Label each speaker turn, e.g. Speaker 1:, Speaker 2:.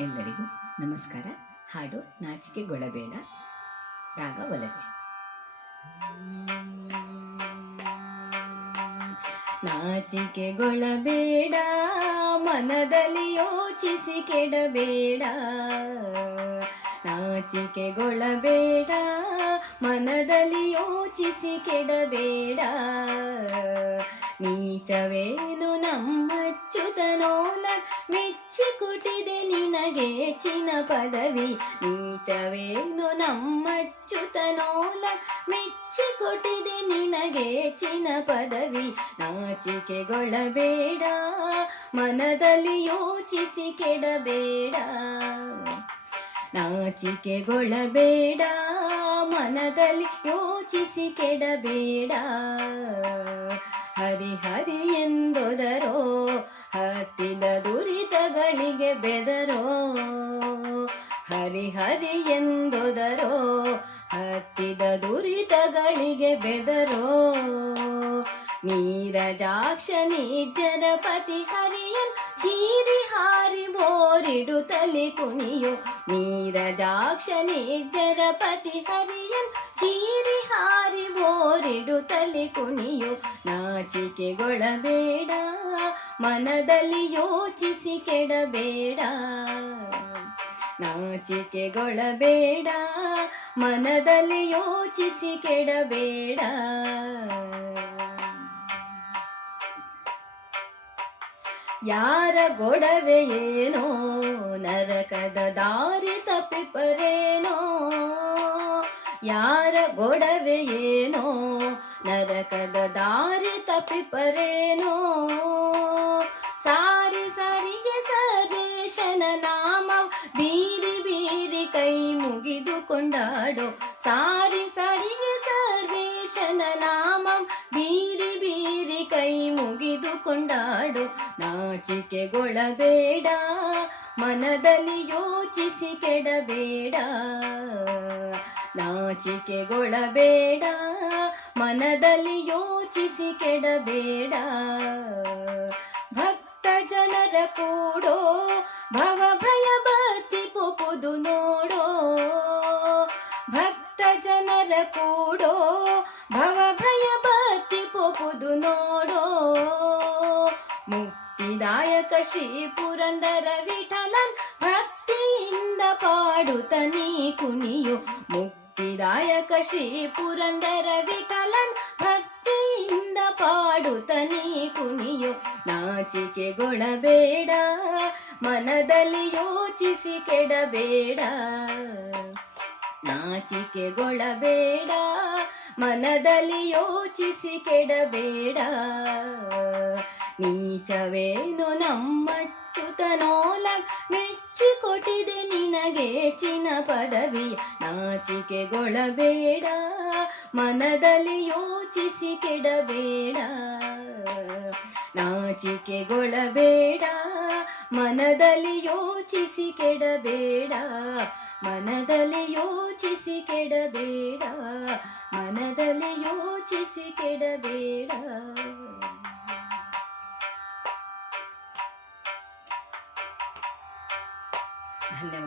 Speaker 1: ಎಲ್ಲರಿಗೂ ನಮಸ್ಕಾರ. ಹಾಡು ನಾಚಿಕೆಗೊಳ್ಳಬೇಡ ರಾಗ ಒಲಚಿ. ನಾಚಿಕೆಗೊಳ್ಳಬೇಡ ಮನದಲ್ಲಿ ಯೋಚಿಸಿ ಕೆಡಬೇಡ. ನಾಚಿಕೆಗೊಳ್ಳಬೇಡ ಮನದಲ್ಲಿ ಯೋಚಿಸಿ ಕೆಡಬೇಡ. ನೀಚವೇನು ನಮ್ಮಚ್ಚುತನೋಲ ಮೆಚ್ಚಿ ಕುಟಿದೆ ನಿನಗೆ ಚಿನ ಪದವಿ ನೀಚವೇನು ನಮ್ಮಚ್ಚುತನೋಲ ಮೆಚ್ಚಿ ಕೊಟ್ಟಿದೆ ನಿನಗೆ ಚಿನ ಪದವಿ ನಾಚಿಕೆಗೊಳ್ಳಬೇಡ, ಮನದಲ್ಲಿ ಯೋಚಿಸಿ ಕೆಡಬೇಡ, ನಾಚಿಕೆಗೊಳ್ಳಬೇಡ, ಮನದಲ್ಲಿ ಯೋಚಿಸಿ ಕೆಡಬೇಡ ಹರಿ ಹರಿ ಎಂದೊದರೋ ಹತ್ತಿದ ದುರಿತಗಳಿಗೆ ಬೆದರೋ ಹರಿ ಹರಿ ಎಂದೊದರೋ ಹತ್ತಿದ ದುರಿತಗಳಿಗೆ ಬೆದರೋ. ನೀರಜಾಕ್ಷ ನಿಜರ ಪತಿ ಹರಿಯನ್ ಚೀರಿ ಹಾರಿ ಬೋರಿಡುತ್ತಲಿ ಕುಣಿಯೋ ನೀರಜಾಕ್ಷ ನಿಜರ ಪತಿ ಹರಿಯನ್ ಚೀರಿ ಹಾರಿ ಬೋರಿಡುತ್ತಲಿ ಕುಣಿಯೋ ನಾಚಿಕೆಗೊಳ್ಳಬೇಡ ಮನದಲ್ಲಿ ಯೋಚಿಸಿ ಕೆಡಬೇಡ ನಾಚಿಕೆಗೊಳ್ಳಬೇಡ ಮನದಲ್ಲಿ ಯೋಚಿಸಿ ಕೆಡಬೇಡ ಯಾರ ಗೊಡವೆ ಏನೋ, ನರಕದ ದಾರಿ ತಪ್ಪಿಪರೇನೋ. ಯಾರ ಗೊಡವೆ ಏನೋ, ನರಕದ ದಾರಿ ತಪ್ಪಿಪರೇನೋ. ಸಾರಿ ಸಾರಿಗೆ ಸರ್ವೇಶನ ನಾಮ, ಬೀರಿ ಬೀರಿ ಕೈ ಮುಗಿದು ಕೊಂಡಾಡೋ. ಸಾರಿ ಸಾರಿಗೆ ಸರ್ವೇಶನ ನಾಮ, ಬೀರಿ ಕೈ ಮುಗಿದು ಕೊಂಡಾಡು, ನಾಚಿಕೆಗೊಳಬೇಡ, ಮನದಲ್ಲಿ ಯೋಚಿಸಿ ಕೆಡಬೇಡ. ನಾಚಿಕೆಗೊಳಬೇಡ, ಮನದಲ್ಲಿ ಯೋಚಿಸಿ ಕೆಡಬೇಡ. ಭಕ್ತ ಜನರ ಕೂಡೋ, ಭವ ಮುಕ್ತಿದಾಯಕ ಶ್ರೀ ಪುರಂದರ ವಿಠಲನ್ ಭಕ್ತಿಯಿಂದ ಪಾಡುತ್ತ ನೀ ಕುಣಿಯು ಮುಕ್ತಿದಾಯಕ ಶ್ರೀ ಪುರಂದರ ವಿಠಲನ್ ಭಕ್ತಿಯಿಂದ ಪಾಡುತ್ತ ನೀ ಕುಣಿಯು ನಾಚಿಕೆಗೊಳಬೇಡ, ಮನದಲ್ಲಿ ಯೋಚಿಸಿ ಕೆಡಬೇಡ. ನಾಚಿಕೆಗೊಳಬೇಡ, ಮನದಲ್ಲಿ ಯೋಚಿಸಿ ಕೆಡಬೇಡ. ನೀಚವೇನು ಮೆಚ್ಚಿ ಕೊಟ್ಟಿದೆ ನಿನಗೆ ಚಿನ ಪದವಿ. ನಾಚಿಕೆಗೊಳಬೇಡ, ಮನದಲ್ಲಿ ಯೋಚಿಸಿ ಕೆಡಬೇಡ. ನಾಚಿಕೆಗೊಳಬೇಡ, ಮನದಲ್ಲಿ ಯೋಚಿಸಿ ಕೆಡಬೇಡ. ಮನದಲ್ಲಿ ಯೋಚಿಸಿ ಕೆಡಬೇಡ, ಮನದಲ್ಲಿ ಯೋಚಿಸಿ ಕೆಡಬೇಡ. എന്റെ